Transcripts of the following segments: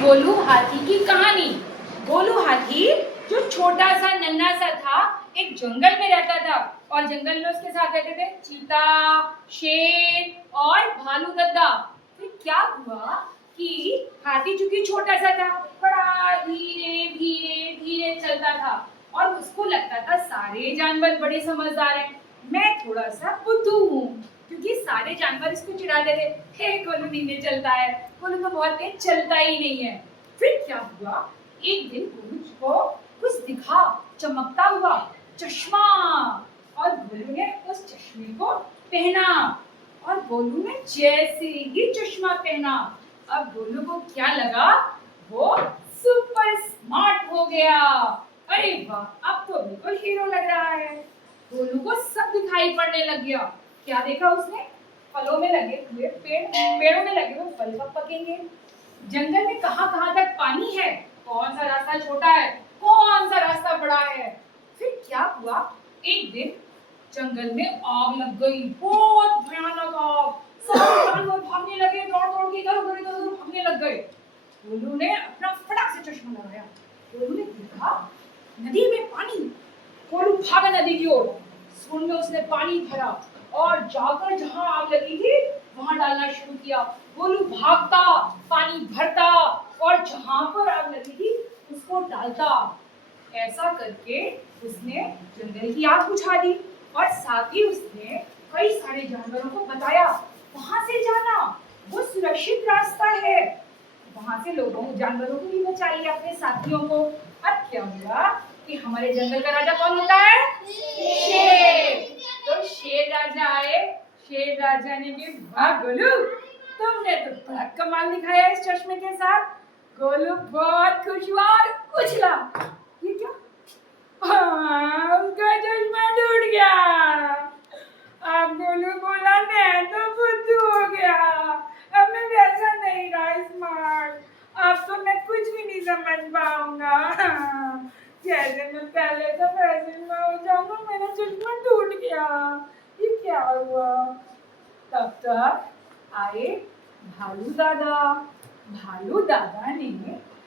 गोलू हाथी की कहानी। गोलू हाथी जो छोटा सा नन्हा सा था, एक जंगल में रहता था और जंगल में उसके साथ रहते थे चीता, शेर और भालू दद्दा। फिर क्या हुआ कि हाथी चूंकि छोटा सा था, बड़ा धीरे धीरे धीरे चलता था और उसको लगता था सारे जानवर बड़े समझदार हैं, मैं थोड़ा सा बुद्धू हूँ, क्योंकि सारे जानवर इसको चिढ़ाते थे, हे गोलू धीरे चलता है, गोलू तो बहुत तेज चलता ही नहीं है। फिर क्या हुआ, एक दिन गोलू को कुछ दिखा, चमकता हुआ चश्मा, और गोलू ने उस चश्मे को पहना और गोलू ने जैसे ही चश्मा पहना, अब गोलू को क्या लगा, वो सुपर स्मार्ट हो गया। अरे वाह, अब तो बिल्कुल हीरो लग रहा है। गोलू को सब दिखाई पड़ने लग गया। क्या देखा उसने, फलों में लगे हुए पेड़ों में लगे हुए फल कब पकेंगे, जंगल में कहां तक पानी है, कौन सा रास्ता छोटा है, कौन सा रास्ता बड़ा है। फिर क्या हुआ, एक दिन जंगल में आग लग गई, बहुत भयानक आग, सारे जानवर भागने लगे, दौड़ दौड़ के इधर उधर भागने लग गए। गोलू ने अपना फटाक से चश्मा लगाया, गोलू ने देखा नदी में पानी। गोलू भागा नदी की ओर, सूंड में उसने पानी भरा और जाकर जहां आग लगी थी वहां डालना शुरू किया। गोलू भागता, पानी भरता और जहां पर आग लगी थी उसको डालता। ऐसा करके उसने जंगल की आग बुझा दी और साथ ही उसने कई सारे जानवरों को बताया वहां से जाना, वो सुरक्षित रास्ता है, वहां से लोगों जानवरों को भी बचाइए, अपने साथियों को। अब क्या हुआ कि हमारे जंगल का राजा कौन होता है, शेर। तो शेर राजा आए, शेर राजा ने भी, वाह गोलू तुमने तो बड़ा कमाल दिखाया इस चश्मे के साथ। गोलू बहुत खुश हुआ और उछला, ये क्या, हाँ, उनका चश्मा टूट गया। अब गोलू बोला मैं तो बुद्धू हो गया, अब मैं वैसा नहीं रहा स्मार्ट, अब तो मैं कुछ भी नहीं समझ पाऊंगा, जैसे मैं पहले तो वैसे मैं हो जाऊंगा, मेरा चश्मा टूट गया, ये क्या हुआ। तब तक आए भालू दादा। भालू दादा ने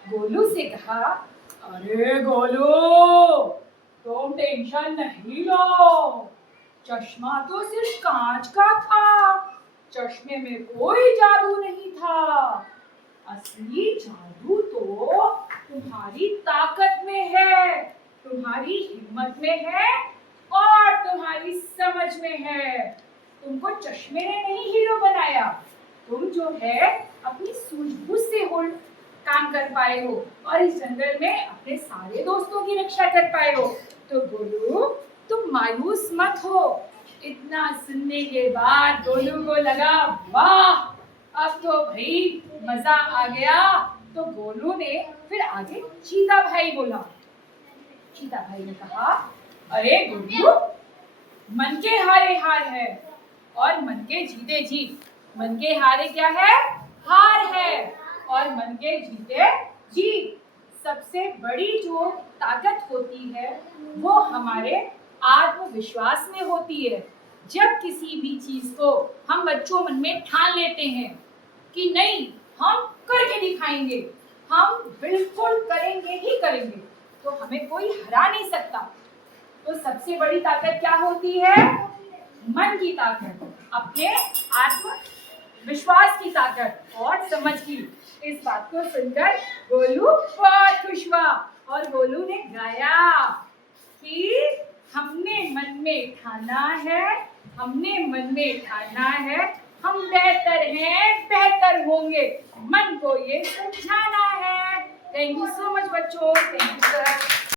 गोलू से कहा, अरे गोलू तुम टेंशन नहीं लो, चश्मा तो सिर्फ कांच का था, चश्मे में कोई जादू नहीं था, असली जादू तो तुम्हारी ताकत में है, तुम्हारी हिम्मत में है और तुम्हारी समझ में है। तुमको चश्मे ने नहीं हीरो बनाया, तुम जो है अपनी सूझबूझ से काम कर पाए हो और इस जंगल में अपने सारे दोस्तों की रक्षा कर पाए हो। तो गोलू तुम मायूस मत हो। इतना सुनने के बाद गोलू को लगा, वाह अब तो भाई मजा आ गया। तो गोलू ने फिर आगे चीता भाई बोला। चीता भाई ने कहा, अरे गोलू मन के हारे हार है और मन के जीते जीत। मन के हारे क्या है, हार है, और मन के जीते जीत। सबसे बड़ी जो ताकत होती है वो हमारे आत्मविश्वास में होती है। जब किसी भी चीज को हम बच्चों मन में ठान लेते हैं कि नहीं हम करके दिखाएंगे, हम बिल्कुल करेंगे ही करेंगे, तो हमें कोई हरा नहीं सकता। तो सबसे बड़ी ताकत क्या होती है, मन की ताकत, अपने आत्मविश्वास की ताकत और समझ की। इस बात को सुनकर गोलू बहुत खुश हुआ और गोलू ने गाया कि हमने मन में ठाना है, हमने मन में ठाना है, हम बेहतर हैं, बेहतर होंगे, मन को ये समझाना है। थैंक यू सो मच बच्चों, थैंक यू सर।